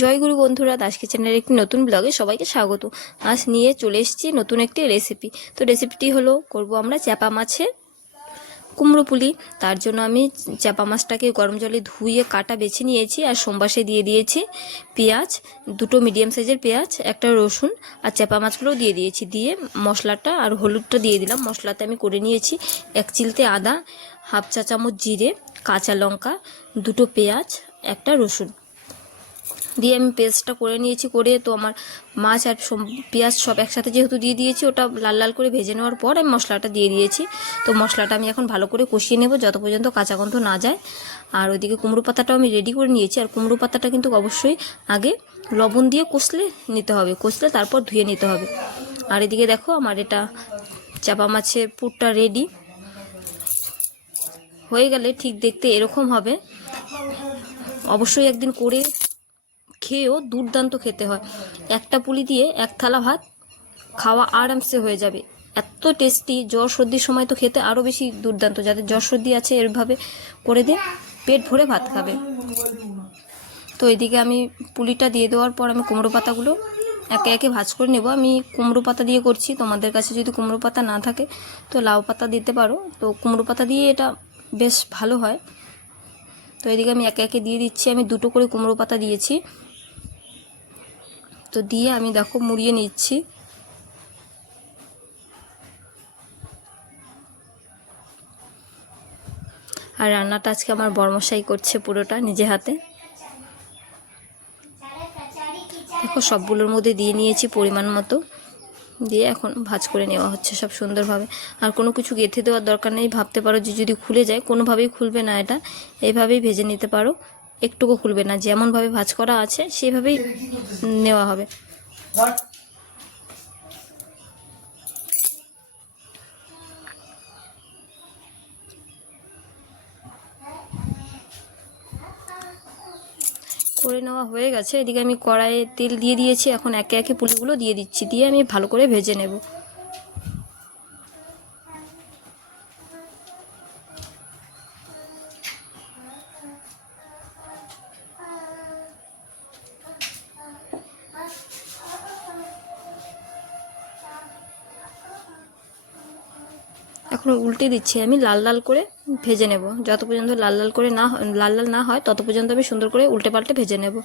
জয়গুরু বন্ধুরা দাস কিচেনের একটি নতুন ব্লগে সবাইকে স্বাগত। আজ নিয়ে চলে এসেছি নতুন একটি রেসিপি তো রেসিপিটি হলো, করব আমরা চ্যাপা মাছের কুমড়ো পুলি। তার জন্য আমি চাপা মাছটাকে গরম জলে ধুয়ে কাটা বেছে নিয়েছি আর সোমবাসে দিয়ে দিয়েছি পেঁয়াজ, দুটো মিডিয়াম সাইজের পেঁয়াজ, একটা রসুন আর চাপা মাছগুলো দিয়ে দিয়েছি। দিয়ে মশলাটা আর হলুদটা দিয়ে দিলাম। মশলাতে আমি করে নিয়েছি এক চিলতে আদা, হাফ চা চামচ জিরে, কাঁচা লঙ্কা, দুটো পেঁয়াজ, একটা রসুন। দিয়ে আমি পেস্টটা করে নিয়েছি, করে তো আমার মাছ আর পেঁয়াজ সব একসাথে যেহেতু দিয়ে দিয়েছি, ওটা লাল লাল করে ভেজে নেওয়ার পর আমি মশলাটা দিয়ে দিয়েছি। তো মশলাটা আমি এখন ভালো করে কষিয়ে নেব যত পর্যন্ত কাঁচা গন্ধ না যায়। আর ওইদিকে কুমড়ো পাতাটাও আমি রেডি করে নিয়েছি। আর কুমড়ো পাতাটা কিন্তু অবশ্যই আগে লবণ দিয়ে কষলে নিতে হবে, কষলে তারপর ধুয়ে নিতে হবে। আর এদিকে দেখো আমার এটা চাপা মাছের পুরটা রেডি হয়ে গেলে ঠিক দেখতে এরকম হবে। অবশ্যই একদিন করে খেয়েও দুর্দান্ত খেতে হয়। একটা পুলি দিয়ে এক থালা ভাত খাওয়া আরামসে হয়ে যাবে। এত টেস্টি জ্বর সর্দির সময় তো খেতে আরও বেশি দুর্দান্ত। যাদের জ্বর সর্দি আছে, এরভাবে করে দিন, পেট ভরে ভাত খাবে। তো এদিকে আমি পুলিটা দিয়ে দেওয়ার পর আমি কুমড়ো পাতাগুলো একে একে ভাজ করে নেব। আমি কুমড়ো পাতা দিয়ে করছি। তোমাদের কাছে যদি কুমড়ো পাতা না থাকে, তো লাউ পাতা দিতে পারো। তো কুমড়ো পাতা দিয়ে এটা বেশ ভালো হয়। তো এদিকে আমি একে একে দিয়ে দিচ্ছি। আমি দুটো করে কুমড়ো পাতা দিয়েছি। তো দিয়ে আমি দেখো মুড়িয়ে নিচ্ছি। আর রান্নাটা আজকে আমার বর্মশাই করছে পুরোটা নিজে হাতে। দেখো সবগুলোর মধ্যে দিয়ে নিয়েছি পরিমাণ মতো। দিয়ে এখন ভাজ করে নেওয়া হচ্ছে সব সুন্দরভাবে। আর কোনো কিছু গেঁথে দেওয়ার দরকার নেই। ভাবতে পারো যে যদি খুলে যায়, কোনোভাবেই খুলবে না এটা। এইভাবেই ভেজে নিতে পারো। একটুকু খুলবে না। যেমনভাবে ভাজ করা আছে, সেভাবেই নেওয়া হবে। করে নেওয়া হয়ে গেছে। এদিকে আমি কড়াইয়ে তেল দিয়ে দিয়েছি। এখন একে একে পুলিগুলো দিয়ে দিচ্ছি। দিয়ে আমি ভালো করে ভেজে নেব। এখন উল্টে দিচ্ছি আমি, লাল লাল করে ভেজে নেব। যত পর্যন্ত লাল লাল করে না লাল লাল না হয়, তত পর্যন্ত আমি সুন্দর করে উল্টে পাল্টে ভেজে নেব।